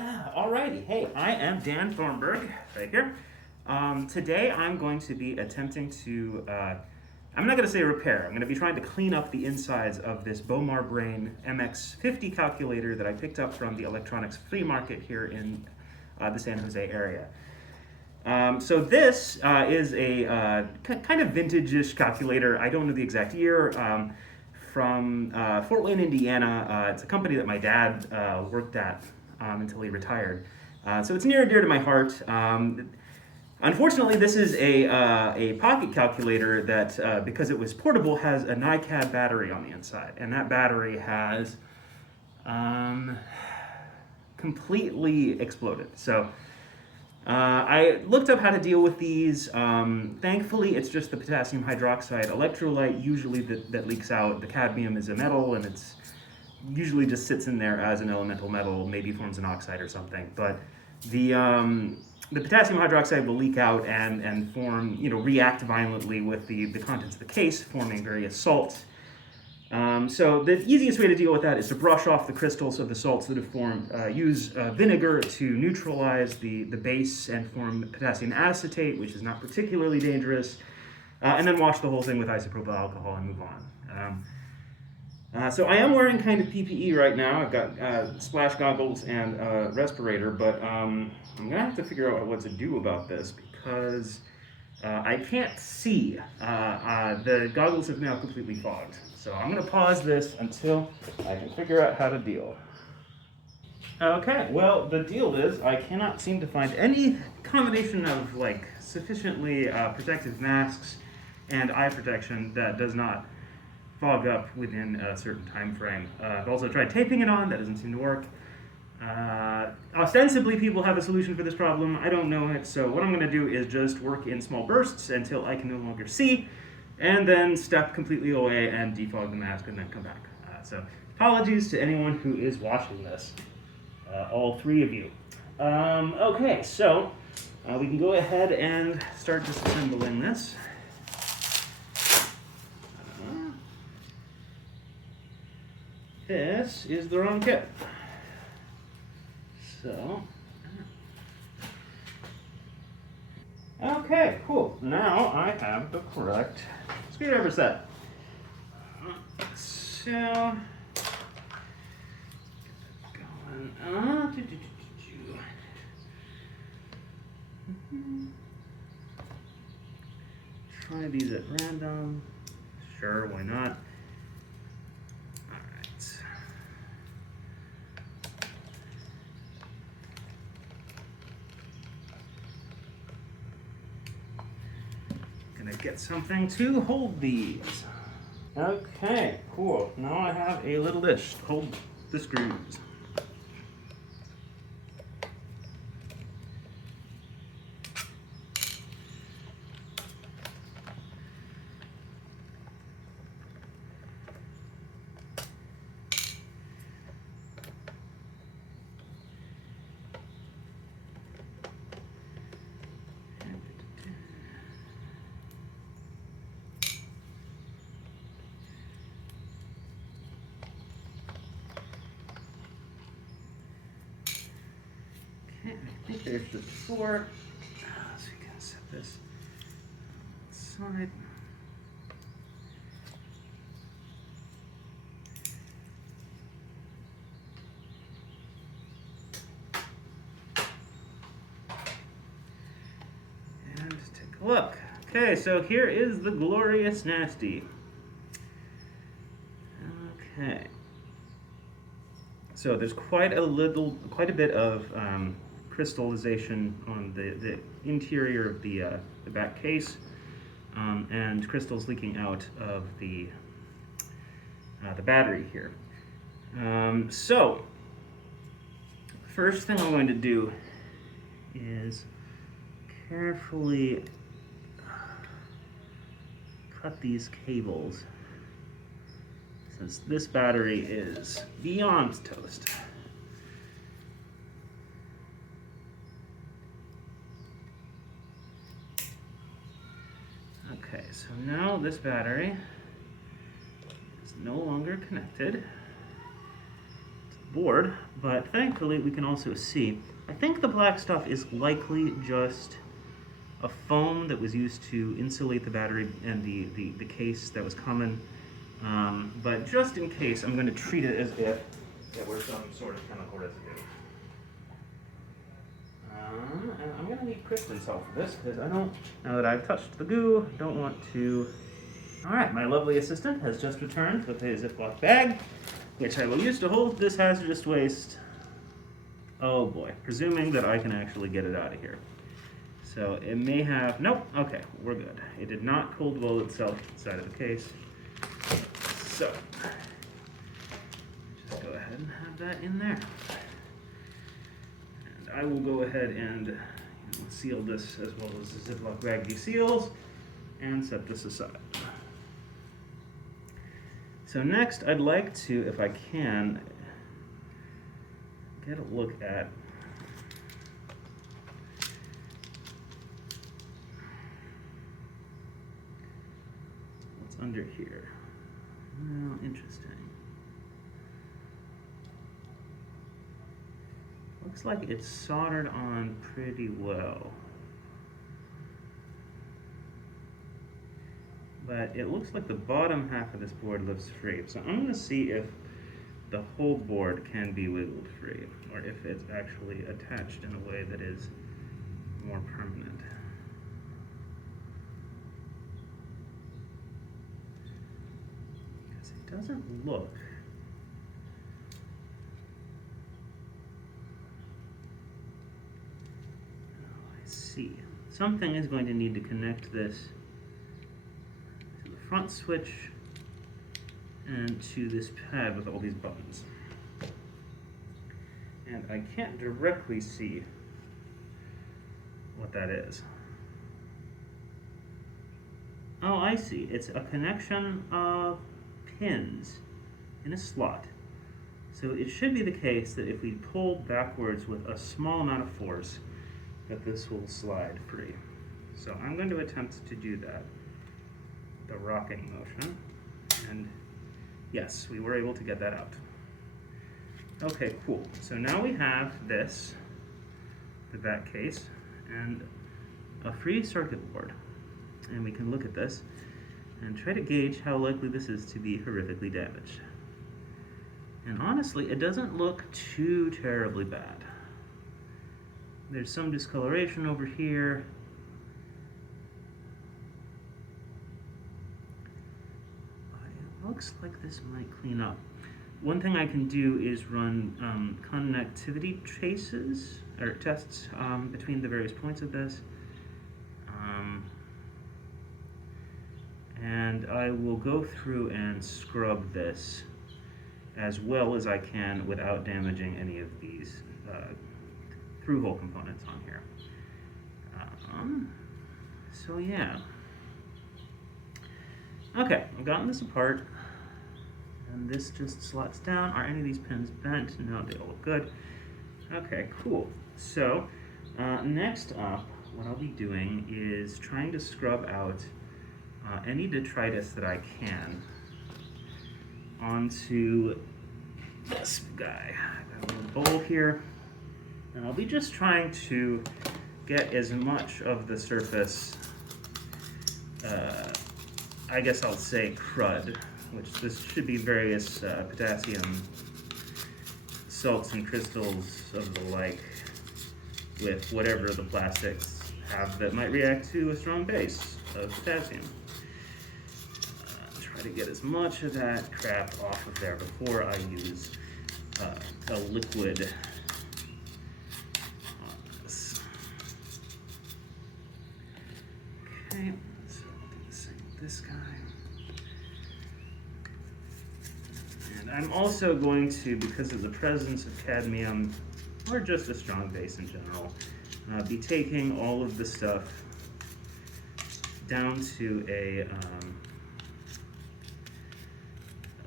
Alrighty, hey, I am Dan Thornburg, right here. Today I'm going to be attempting to, I'm not going to say repair, I'm going to be trying to clean up the insides of this Bowmar Brain MX50 calculator that I picked up from the Electronics Flea Market here in the San Jose area. So this is a kind of vintage-ish calculator. I don't know the exact year. From Fort Wayne, Indiana. It's a company that my dad worked at until he retired. So it's near and dear to my heart. Unfortunately, this is a pocket calculator that, because it was portable, has a Nickel battery on the inside. And that battery has completely exploded. So I looked up how to deal with these. Thankfully, it's just the potassium hydroxide electrolyte usually that leaks out. The cadmium is a metal, and it's usually just sits in there as an elemental metal, maybe forms an oxide or something. But the potassium hydroxide will leak out and form, react violently with the contents of the case, forming various salts. So the easiest way to deal with that is to brush off the crystals of the salts that have formed. Use vinegar to neutralize the base and form potassium acetate, which is not particularly dangerous, and then wash the whole thing with isopropyl alcohol and move on. So I am wearing kind of PPE right now. I've got splash goggles and a respirator, but I'm going to have to figure out what to do about this because I can't see. The goggles have now completely fogged. So I'm going to pause this until I can figure out how to deal. Okay, well, the deal is I cannot seem to find any combination of sufficiently protective masks and eye protection that does not fog up within a certain time frame. I've also tried taping it on. That doesn't seem to work. Ostensibly, people have a solution for this problem. I don't know it, so what I'm going to do is just work in small bursts until I can no longer see, and then step completely away and defog the mask and then come back. So apologies to anyone who is watching this, all three of you. Okay, so we can go ahead and start disassembling this. This is the wrong kit. So, okay, cool. Now I have the correct screwdriver set. So, going on. Try these at random. Sure, why not? Gonna get something to hold these. Okay, cool. Now I have a little dish to hold the screws. Okay, I think there's the four. So you can set this aside. And take a look. Okay, so here is the glorious nasty. Okay. So there's quite a bit of crystallization on the interior of the back case, and crystals leaking out of the battery here. So first thing I'm going to do is carefully cut these cables, since this battery is beyond toast. Okay, so now this battery is no longer connected to board, but thankfully we can also see. I think the black stuff is likely just a foam that was used to insulate the battery and the case that was common. But just in case, I'm going to treat it as if it were some sort of chemical residue. And I'm going to need crystal salt for this because I don't, now that I've touched the goo, don't want to. Alright, my lovely assistant has just returned with a Ziploc bag, which I will use to hold this hazardous waste. Oh boy, presuming that I can actually get it out of here. So it may have, nope, okay, we're good. It did not cold roll itself inside of the case. So, just go ahead and have that in there. And I will go ahead and seal this as well as the Ziploc bag deseals and set this aside. So next, I'd like to, if I can, get a look at what's under here. Oh, interesting. Looks like it's soldered on pretty well. But it looks like the bottom half of this board lives free. So I'm going to see if the whole board can be wiggled free, or if it's actually attached in a way that is more permanent. Because it doesn't look. Oh, I see. Something is going to need to connect this front switch and to this pad with all these buttons. And I can't directly see what that is. Oh, I see. It's a connection of pins in a slot. So it should be the case that if we pull backwards with a small amount of force, that this will slide free. So I'm going to attempt to do that. The rocking motion, and yes, we were able to get that out. Okay, cool. So now we have this, the back case, and a free circuit board. And we can look at this and try to gauge how likely this is to be horrifically damaged. And honestly, it doesn't look too terribly bad. There's some discoloration over here. Looks like this might clean up. One thing I can do is run connectivity traces or tests between the various points of this, and I will go through and scrub this as well as I can without damaging any of these through-hole components on here. So yeah. Okay, I've gotten this apart, and this just slots down. Are any of these pins bent? No, they all look good. Okay, cool. So, next up, what I'll be doing is trying to scrub out any detritus that I can onto this guy. I've got a little bowl here, and I'll be just trying to get as much of the surface I guess I'll say crud, which this should be various potassium salts and crystals of the like with whatever the plastics have that might react to a strong base of potassium. Try to get as much of that crap off of there before I use a liquid on this. Okay. This guy. And I'm also going to, because of the presence of cadmium, or just a strong base in general, be taking all of the stuff down to a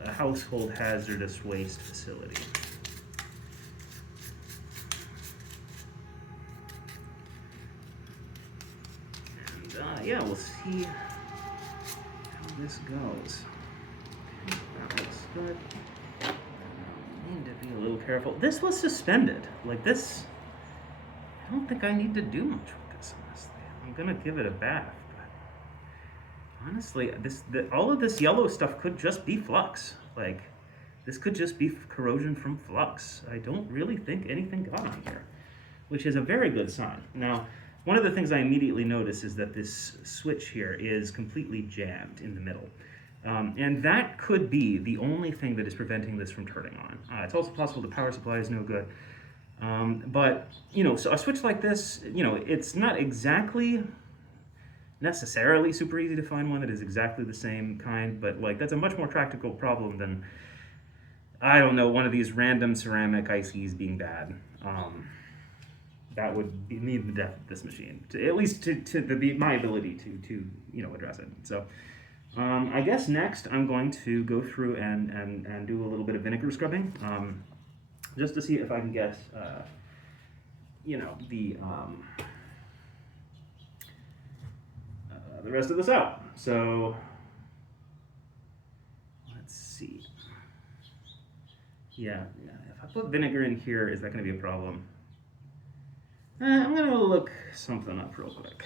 household hazardous waste facility. And yeah, we'll see this goes. Okay, that looks good. Need to be a little careful. This was suspended. Like this, I don't think I need to do much with this, honestly. I'm gonna give it a bath, but honestly, all of this yellow stuff could just be flux. Like, this could just be corrosion from flux. I don't really think anything got on here, which is a very good sign. Now, one of the things I immediately notice is that this switch here is completely jammed in the middle. And that could be the only thing that is preventing this from turning on. It's also possible the power supply is no good. But, you know, so a switch like this, you know, it's not exactly necessarily super easy to find one that is exactly the same kind, but like that's a much more practical problem than, I don't know, one of these random ceramic ICs being bad. That would need the death of this machine, at least to my ability to you know, address it. So I guess next I'm going to go through and do a little bit of vinegar scrubbing, just to see if I can get you know, the rest of this out. So let's see. Yeah, if I put vinegar in here, is that going to be a problem? I'm going to look something up real quick.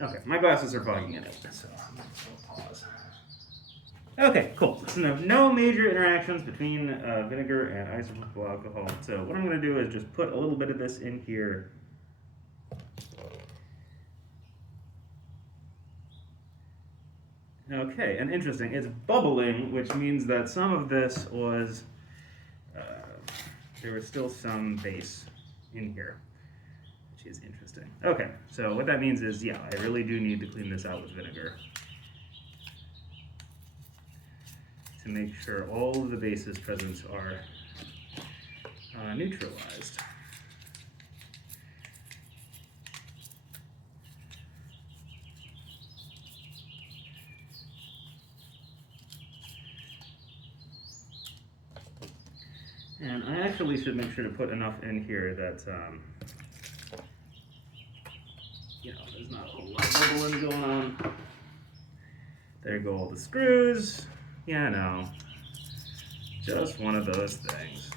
Okay, my glasses are fogging in it, so I'm going to pause. Okay, cool. So no major interactions between vinegar and isopropyl alcohol. So what I'm going to do is just put a little bit of this in here. Okay, and interesting, it's bubbling, which means that some of this was, there was still some base in here, which is interesting. Okay, so what that means is, yeah, I really do need to clean this out with vinegar to make sure all of the bases present are neutralized. And I actually should make sure to put enough in here that, you know, there's not a whole lot of bubbling going on. There go all the screws. Yeah, no, just one of those things.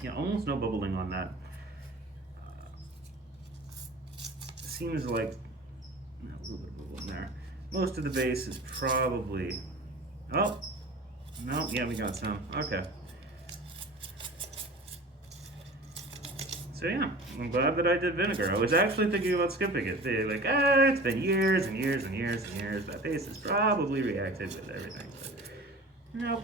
Yeah, almost no bubbling on that. Seems like a little bit of bubble in there. Most of the base is probably, oh, no, yeah, we got some, okay. So yeah, I'm glad that I did vinegar. I was actually thinking about skipping it. They're like, it's been years and years and years and years. That base has probably reacted with everything, but nope.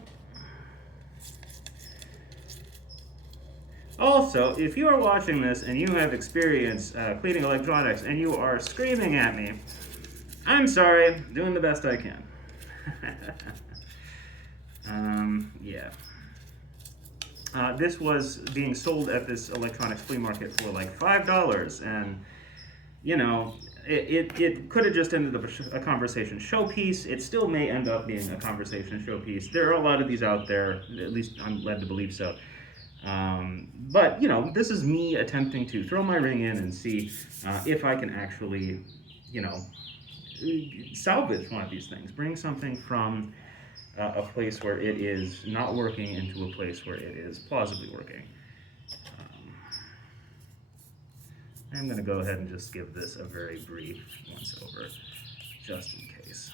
Also, if you are watching this and you have experience cleaning electronics and you are screaming at me, I'm sorry, doing the best I can. Yeah. This was being sold at this Electronics Flea Market for like $5, and you know, it could have just ended up a conversation showpiece. It still may end up being a conversation showpiece. There are a lot of these out there, at least I'm led to believe so. But, you know, this is me attempting to throw my ring in and see if I can actually, you know, salvage one of these things. Bring something from a place where it is not working into a place where it is plausibly working. I'm going to go ahead and just give this a very brief once over, just in case.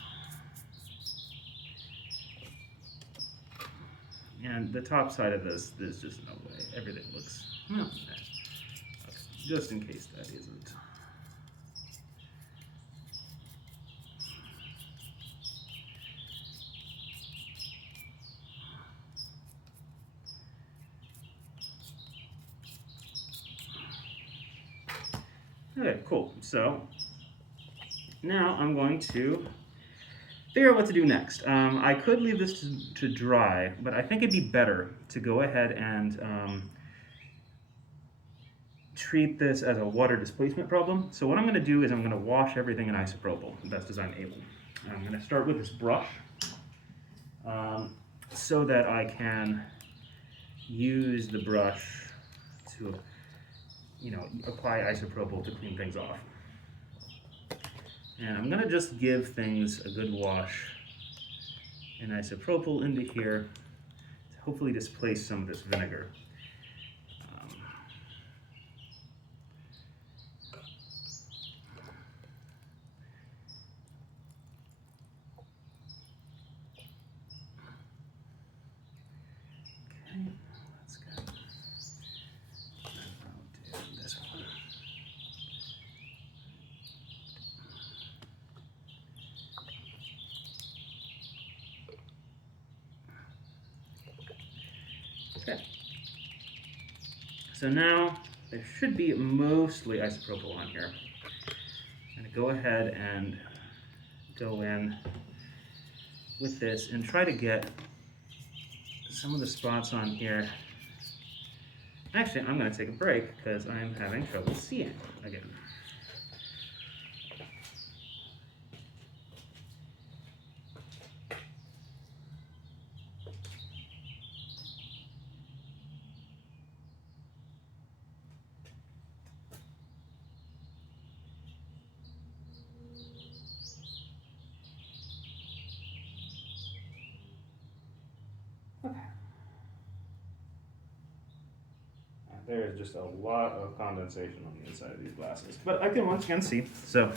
And the top side of this, there's just no way. Everything looks, okay. Just in case that isn't. Okay, cool. So now I'm going to figure out what to do next. I could leave this to dry, but I think it'd be better to go ahead and treat this as a water displacement problem. So what I'm going to do is I'm going to wash everything in isopropyl, best as I'm able. I'm going to start with this brush. so that I can use the brush to, apply isopropyl to clean things off. And I'm gonna just give things a good wash in isopropyl into here to hopefully displace some of this vinegar. Okay, that's good. I'll do this one. Okay. So now there should be mostly isopropyl on here. I'm going to go ahead and go in with this and try to get some of the spots on here. Actually, I'm going to take a break because I'm having trouble seeing again. Okay. There's just a lot of condensation on the inside of these glasses, but I can once again see, so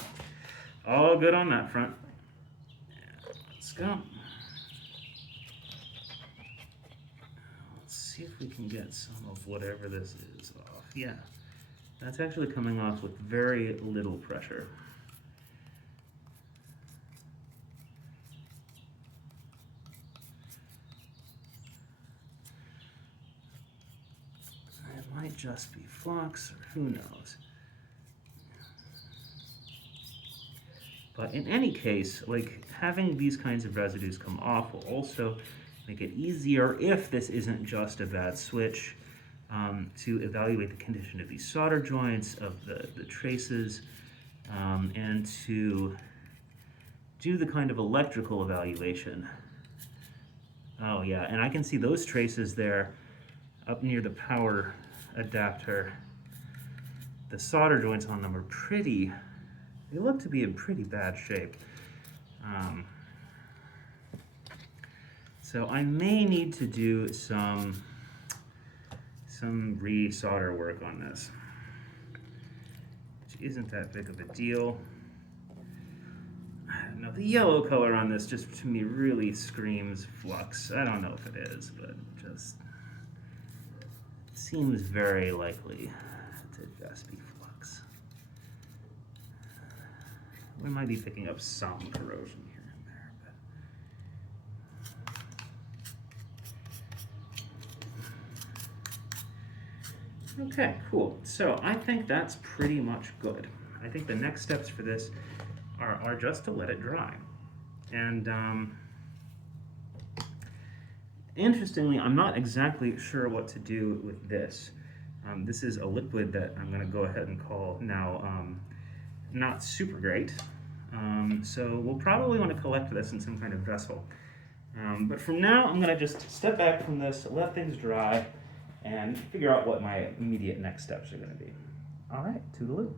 all good on that front. Let's go. Let's see if we can get some of whatever this is off. Yeah, that's actually coming off with very little pressure. Might just be flux, or who knows. But in any case, like, having these kinds of residues come off will also make it easier, if this isn't just a bad switch, to evaluate the condition of these solder joints, of the traces, and to do the kind of electrical evaluation. Oh yeah, and I can see those traces there up near the power adapter. The solder joints on them are they look to be in pretty bad shape. So I may need to do some re-solder work on this, which isn't that big of a deal. I don't know, the yellow color on this just to me really screams flux. I don't know if it is, but just seems very likely to just be flux. We might be picking up some corrosion here and there. But okay, cool. So I think that's pretty much good. I think the next steps for this are just to let it dry. And interestingly, I'm not exactly sure what to do with this. This is a liquid that I'm going to go ahead and call now not super great. So we'll probably want to collect this in some kind of vessel. But from now, I'm going to just step back from this, let things dry, and figure out what my immediate next steps are going to be. All right, toodaloo.